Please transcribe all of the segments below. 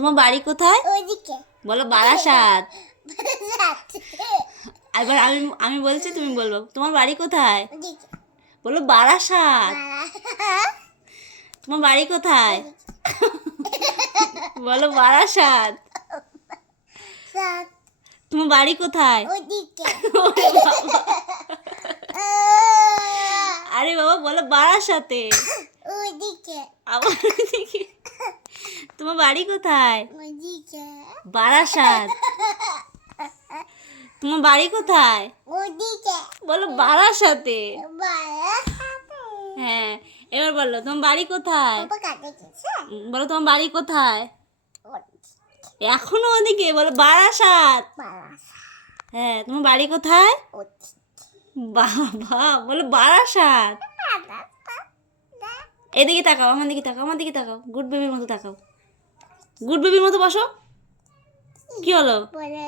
তোমার বাড়ি কোথায়? ওইদিকে। বলো বারাসাত। বারাসাত। এবার আমি আমি বলছি, তুমি বলবো তোমার বাড়ি কোথায়? ওইদিকে। বলো বারাসাত। বারাসাত। তোমার বাড়ি কোথায়? বলো বারাসাত। সাত। তোমার বাড়ি কোথায়? ওইদিকে। আরে বাবা বলো বারাসাতে। ওইদিকে। আবার ওইদিকে। তোমার বাড়ি কোথায়? ওইদিকে। বারাসাত। তোমার বাড়ি কোথায়? ওইদিকে। বলো বারাসাতে। বারাসাতে। হ্যাঁ, এবার বলো তোমার বাড়ি কোথায়? পাপা কাটে গেছে? বলো তোমার বাড়ি কোথায়? ওইদিকে। এখনো ওদিকে, বলো বারাসাত। বারাসাত। হ্যাঁ, তোমার বাড়ি কোথায়? ওইদিকে। বাবা বলো বারাসাত। এদিকে তাকাও, আমার দিকে তাকাও, আমার দিকে তাকাও, গুড বেবির মতো তাকাও, গুড বেবির মতো বসো। কি হলো? বলে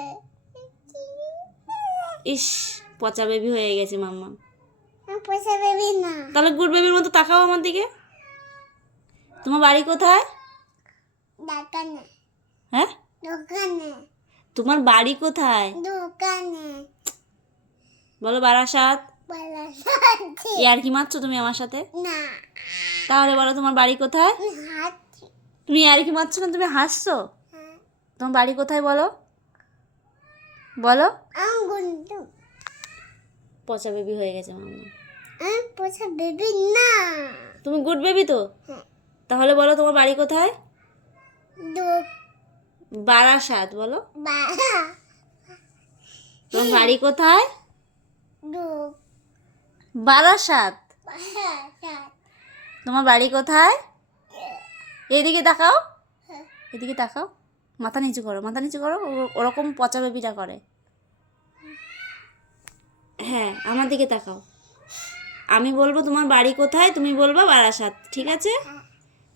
ইস, পচা বেবি হয়ে গেছে মাম্মা। পয়সা দেবি না। তাহলে গুড বেবির মতো তাকাও আমার দিকে। তোমার বাড়ি কোথায়? দোকানে। হ্যাঁ, দোকানে। তোমার বাড়ি কোথায়? দোকানে। বলো বারাসাত। বারাসাতে। ইয়ার কি মারছো তুমি আমার সাথে? না। তাহলে বলো তোমার বাড়ি কোথায়? হাত। তুমি ইয়ার কি মারছো না, তুমি হাসছো। তোমার বাড়ি কোথায় বলো? বলো। আঙ্গুন্ডু। পচা বেবি হয়ে গেছে মাম্মা। পয়সা দেবি না। তুমি গুড বেবি তো? হ্যাঁ। তাহলে বলো তোমার বাড়ি কোথায়? দো বারাসাত। বলো বারা তোমার বাড়ি কোথায়? দো বারাসাত। বারাসাত। তোমার বাড়ি কোথায়? এদিকে তাকাও, এদিকে তাকাও, মাথা নিচু করো, মাথা নিচু করো, ওরকম পচা বেবিটা করে। হ্যাঁ, আমার দিকে তাকাও। আমি বলবো তোমার বাড়ি কোথায়, তুমি বলবা বারাসাত, ঠিক আছে?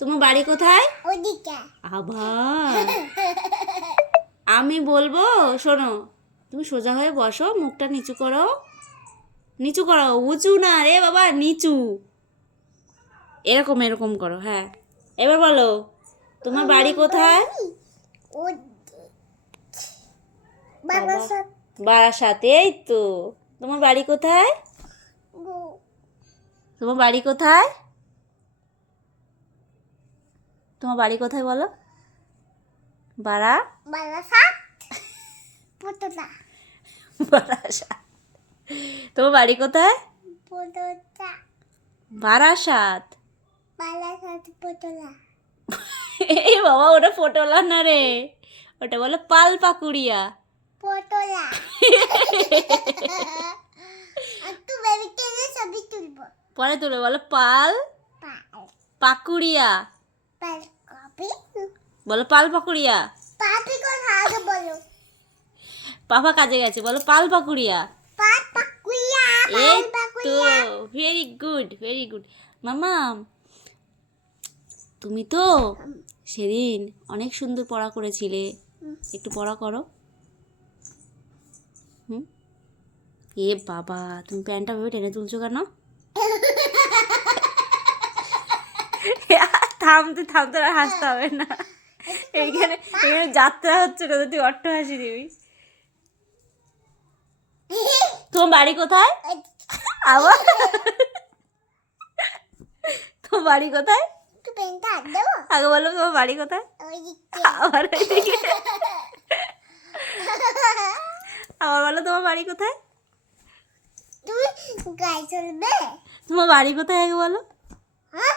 তোমার বাড়ি কোথায়? ওদিকে। আবার আমি বলবো, শোনো, তুমি সোজা হয়ে বসো, মুখটা নিচু করো, নিচু করো, উঁচু না রে বাবা, নিচু, এরকম এরকম করো। হ্যাঁ, এবার বলো তোমার বাড়ি কোথায়? বারাসাত। বারাসাত। এই তো। তোমার বাড়ি কোথায়? তোমার বাড়ি কোথায়? তোমার বাড়ি কোথায় বলো? বারাসাত। পুতলা। বারাসাত। তোমার বাড়ি কোথায়? পুতলা। বারাসাত। বারাসাত পুতলা। এই বাবা, ওটা পটোলা না রে, ওটা বলো পাল পাকুড়িয়া। পুতলা। একটু বেবিকে নিয়ে ছবি তুলবো। পরে তুলে বলো পাল পাকুড়িয়া। পাল কপি। বলো পাল পাকুড়িয়া। পাপি কোথায় আগে বলো? পাপা কাজে গেছে, বলো পাল পাকুড়িয়া। পাল পাকুইয়া। এই পাল তো, পাকুইয়া। Very good, very good. মামা, তুমি তো সেদিন অনেক সুন্দর পড়া করেছিলে, একটু পড়া করো। হুম, এ বাবা, তুমি প্যান্টটা ভেবে টেনে তুলছো কেন? থামতে থামতে আর হাসতে হবে না, এইখানে এখানে যাত্রা হচ্ছে না, তুই অট্ট হাসি দিবি। তোমার বাড়ি কোথায়? আবার তোমার বাড়ি কোথায়? একটু পেনটা হাত দেবো? আগে বলো তোমার বাড়ি কোথায়? ওইদিকে। আবার ওইদিকে। আবার বলো তোমার বাড়ি কোথায়? তুমি গায়ে চলবে? তোমার বাড়ি কোথায় আগে বলো? হ্যাঁ